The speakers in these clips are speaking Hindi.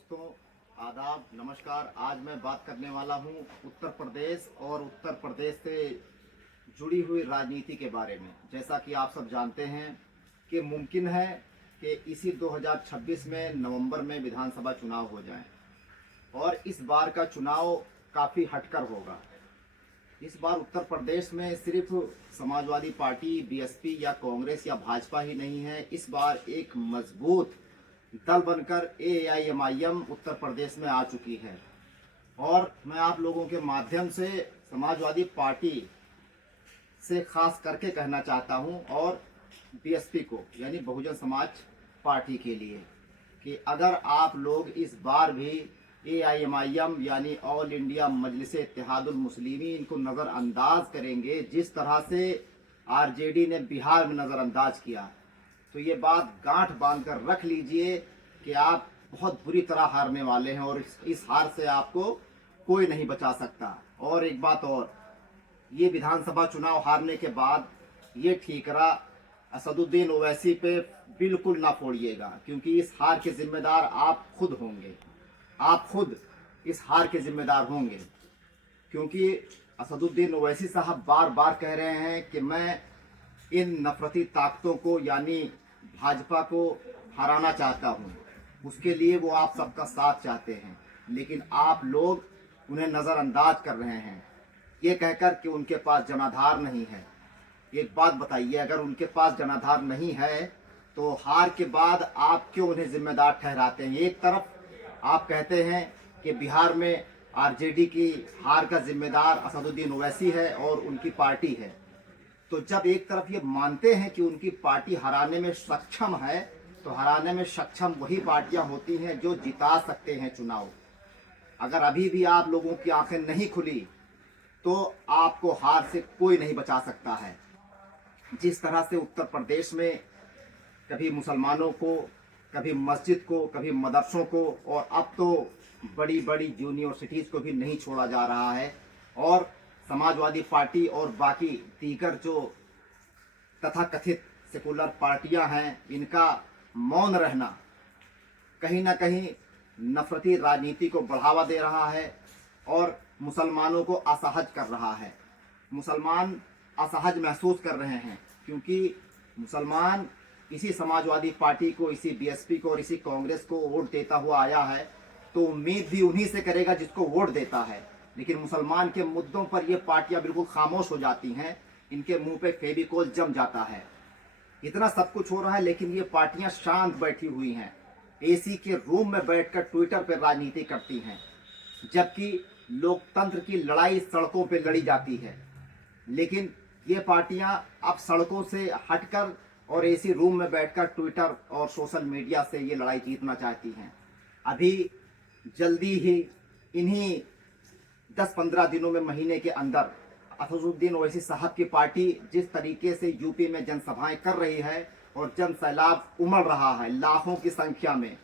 दोस्तों, आदाब, नमस्कार। आज मैं बात करने वाला हूं उत्तर प्रदेश और उत्तर प्रदेश से जुड़ी हुई राजनीति के बारे में। जैसा कि आप सब जानते हैं कि मुमकिन है कि इसी 2026 में नवंबर में विधानसभा चुनाव हो जाए और इस बार का चुनाव काफ़ी हटकर होगा। इस बार उत्तर प्रदेश में सिर्फ समाजवादी पार्टी, बीएसपी या कांग्रेस या भाजपा ही नहीं है। इस बार एक मजबूत दल बनकर एआईएमआईएम उत्तर प्रदेश में आ चुकी है और मैं आप लोगों के माध्यम से समाजवादी पार्टी से खास करके कहना चाहता हूं और बीएसपी को यानी बहुजन समाज पार्टी के लिए कि अगर आप लोग इस बार भी एआईएमआईएम यानी ऑल इंडिया मजलिस इत्तेहादुल मुस्लिमीन को नज़रअंदाज करेंगे, जिस तरह से आरजेडी ने बिहार में नज़रअंदाज किया, तो ये बात गांठ बांधकर रख लीजिए कि आप बहुत बुरी तरह हारने वाले हैं और इस हार से आपको कोई नहीं बचा सकता। और एक बात और, ये विधानसभा चुनाव हारने के बाद ये ठीकरा असदुद्दीन ओवैसी पे बिल्कुल ना फोड़िएगा, क्योंकि इस हार के जिम्मेदार आप खुद होंगे। आप खुद इस हार के जिम्मेदार होंगे, क्योंकि असदुद्दीन ओवैसी साहब बार बार कह रहे हैं कि मैं इन नफरती ताकतों को यानी भाजपा को हराना चाहता हूं। उसके लिए वो आप सबका साथ चाहते हैं, लेकिन आप लोग उन्हें नज़रअंदाज कर रहे हैं ये कहकर कि उनके पास जनाधार नहीं है। एक बात बताइए, अगर उनके पास जनाधार नहीं है तो हार के बाद आप क्यों उन्हें जिम्मेदार ठहराते हैं? एक तरफ आप कहते हैं कि बिहार में आरजेडी की हार का जिम्मेदार असदुद्दीन ओवैसी है और उनकी पार्टी है, तो जब एक तरफ ये मानते हैं कि उनकी पार्टी हराने में सक्षम है, तो हराने में सक्षम वही पार्टियां होती हैं जो जिता सकते हैं चुनाव। अगर अभी भी आप लोगों की आंखें नहीं खुली तो आपको हार से कोई नहीं बचा सकता है। जिस तरह से उत्तर प्रदेश में कभी मुसलमानों को, कभी मस्जिद को, कभी मदरसों को और अब तो बड़ी बड़ी यूनिवर्सिटीज़ को भी नहीं छोड़ा जा रहा है, और समाजवादी पार्टी और बाकी दीगर जो तथाकथित सेकुलर पार्टियां हैं, इनका मौन रहना कहीं ना कहीं नफरती राजनीति को बढ़ावा दे रहा है और मुसलमानों को असहज कर रहा है। मुसलमान असहज महसूस कर रहे हैं, क्योंकि मुसलमान इसी समाजवादी पार्टी को, इसी बीएसपी को और इसी कांग्रेस को वोट देता हुआ आया है, तो उम्मीद भी उन्हीं से करेगा जिसको वोट देता है। लेकिन मुसलमान के मुद्दों पर ये पार्टियां बिल्कुल खामोश हो जाती हैं, इनके मुंह पे फेविकोल जम जाता है। इतना सब कुछ हो रहा है, लेकिन ये पार्टियां शांत बैठी हुई हैं, एसी के रूम में बैठकर ट्विटर पर राजनीति करती हैं, जबकि लोकतंत्र की लड़ाई सड़कों पे लड़ी जाती है। लेकिन ये पार्टियां अब सड़कों से हटकर और एसी रूम में बैठकर ट्विटर और सोशल मीडिया से ये लड़ाई जीतना चाहती हैं। अभी जल्दी ही इन्हीं 10-15 दिनों में, महीने के अंदर असदुद्दीन ओवैसी साहब की पार्टी जिस तरीके से यूपी में जनसभाएं कर रही है और जन सैलाब उमड़ रहा है लाखों की संख्या में,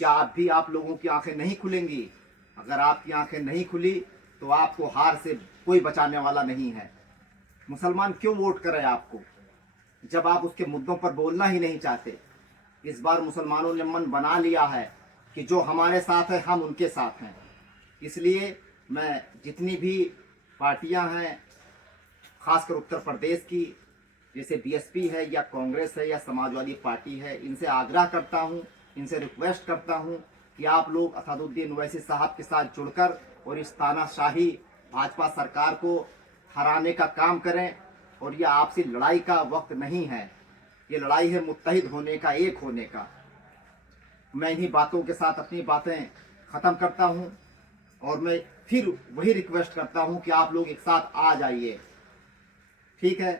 क्या अब भी आप लोगों की आंखें नहीं खुलेंगी? अगर आपकी आंखें नहीं खुली तो आपको हार से कोई बचाने वाला नहीं है। मुसलमान क्यों वोट करे आपको, जब आप उसके मुद्दों पर बोलना ही नहीं चाहते? इस बार मुसलमानों ने मन बना लिया है कि जो हमारे साथ है हम उनके साथ हैं। इसलिए मैं जितनी भी पार्टियां हैं, खासकर उत्तर प्रदेश की, जैसे बीएसपी है या कांग्रेस है या समाजवादी पार्टी है, इनसे आग्रह करता हूं, इनसे रिक्वेस्ट करता हूं कि आप लोग असदुद्दीन ओवैसी साहब के साथ जुड़कर और इस तानाशाही भाजपा सरकार को हराने का काम करें। और यह आपसी लड़ाई का वक्त नहीं है, ये लड़ाई है मुत्तहिद होने का, एक होने का। मैं इन्हीं बातों के साथ अपनी बातें ख़त्म करता हूं और मैं फिर वही रिक्वेस्ट करता हूं कि आप लोग एक साथ आ जाइए। ठीक है।